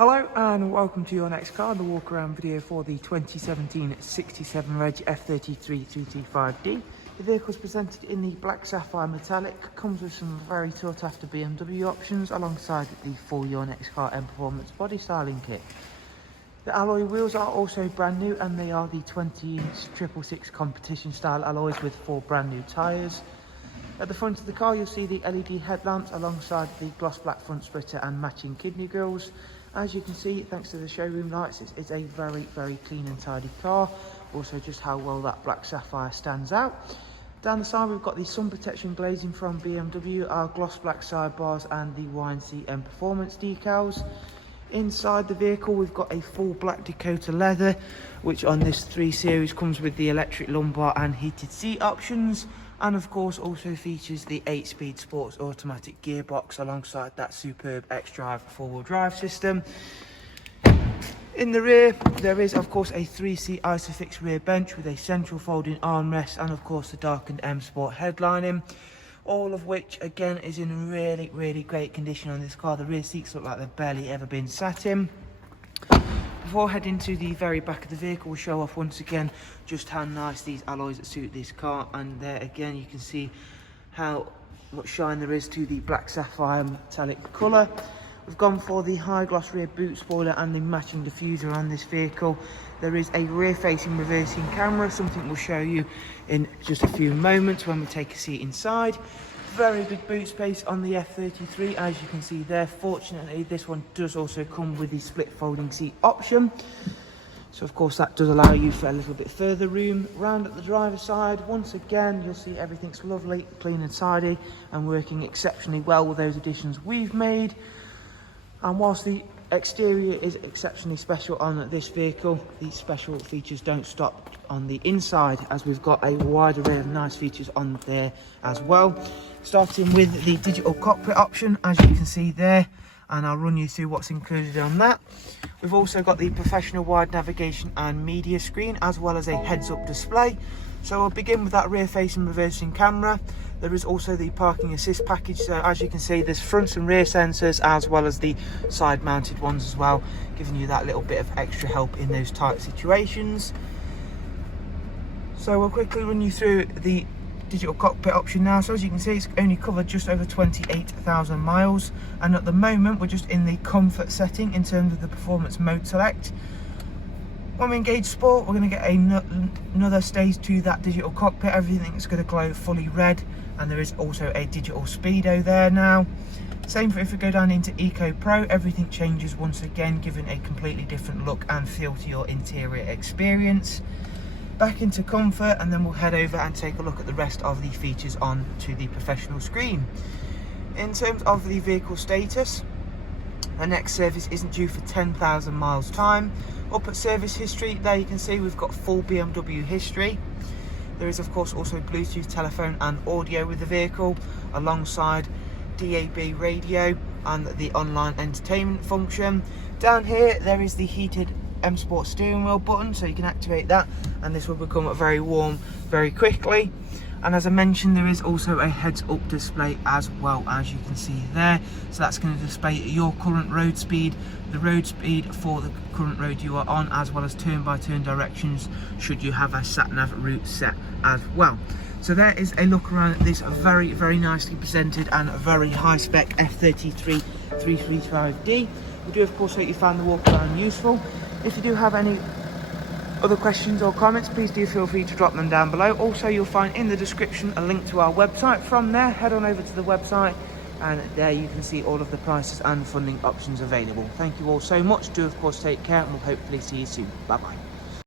Hello and welcome to your next car, the walk around video for the 2017 67 Reg F33 335D. The vehicle is presented in the black sapphire metallic, comes with some very sought after BMW options alongside the full Your Next Car Mperformance body styling kit. The alloy wheels are also brand new and they are the 20-inch 666 competition style alloys with 4 brand new tyres. At the front of the car you'll see the LED headlamps alongside the gloss black front splitter and matching kidney grills. As you can see, thanks to the showroom lights, it's a very clean and tidy car. Also just how well that black sapphire stands out. Down the side we've got the sun protection glazing from BMW, our gloss black sidebars and the YNC Mperformance decals. Inside the vehicle we've got a full black Dakota leather, which on this 3 Series comes with the electric lumbar and heated seat options, and of course also features the 8-speed sports automatic gearbox alongside that superb X-Drive 4-wheel drive system. In the rear there is of course a 3-seat Isofix rear bench with a central folding armrest and of course the darkened M Sport headlining, all of which again is in really great condition on this car. The rear seats look like they've barely ever been sat in. Before heading to the very back of the vehicle, we'll show off once again just how nice these alloys suit this car, and there again you can see how much shine there is to the black sapphire metallic colour. We've gone for the high gloss rear boot spoiler and the matching diffuser on this vehicle. There is a rear facing reversing camera, something we'll show you in just a few moments when we take a seat inside. Very big boot space on the F33, as you can see there. Fortunately this one does also come with the split folding seat option, so of course that does allow you for a little bit further room. Round at the driver's side, once again you'll see everything's lovely, clean and tidy and working exceptionally well with those additions we've made. And whilst the exterior is exceptionally special on this vehicle, these special features don't stop on the inside, as we've got a wide array of nice features on there as well. Starting with the digital cockpit option, as you can see there, and I'll run you through what's included on that. We've also got the professional wide navigation and media screen, as well as a heads-up display. So we'll begin with that rear-facing reversing camera. There is also the parking assist package, so as you can see there's front and rear sensors as well as the side mounted ones as well, giving you that little bit of extra help in those tight situations. So we'll quickly run you through the digital cockpit option now. So as you can see, it's only covered just over 28,000 miles, and at the moment we're just in the comfort setting in terms of the performance mode select. When we engage sport, we're going to get another stage to that digital cockpit. Everything's going to glow fully red, and there is also a digital speedo there now. Same for if we go down into Eco Pro, everything changes once again, giving a completely different look and feel to your interior experience. Back into comfort, and then we'll head over and take a look at the rest of the features on to the professional screen. In terms of the vehicle status, our next service isn't due for 10,000 miles time. Up at service history, there you can see we've got full BMW history. There is of course also Bluetooth, telephone and audio with the vehicle, alongside DAB radio and the online entertainment function. Down here there is the heated M Sport steering wheel button, so you can activate that and this will become very warm very quickly. And as I mentioned, there is also a heads-up display as well, as you can see there. So that's going to display your current road speed, the road speed for the current road you are on, as well as turn-by-turn directions should you have a sat-nav route set as well. So there is a look around at this very nicely presented and very high-spec F33 335D. We do of course hope you found the walk around useful. If you do have any other questions or comments, please do feel free to drop them down below. Also, you'll find in the description a link to our website. From there, head on over to the website and there you can see all of the prices and funding options available. Thank you all so much. Do of course take care and we'll hopefully see you soon. Bye bye.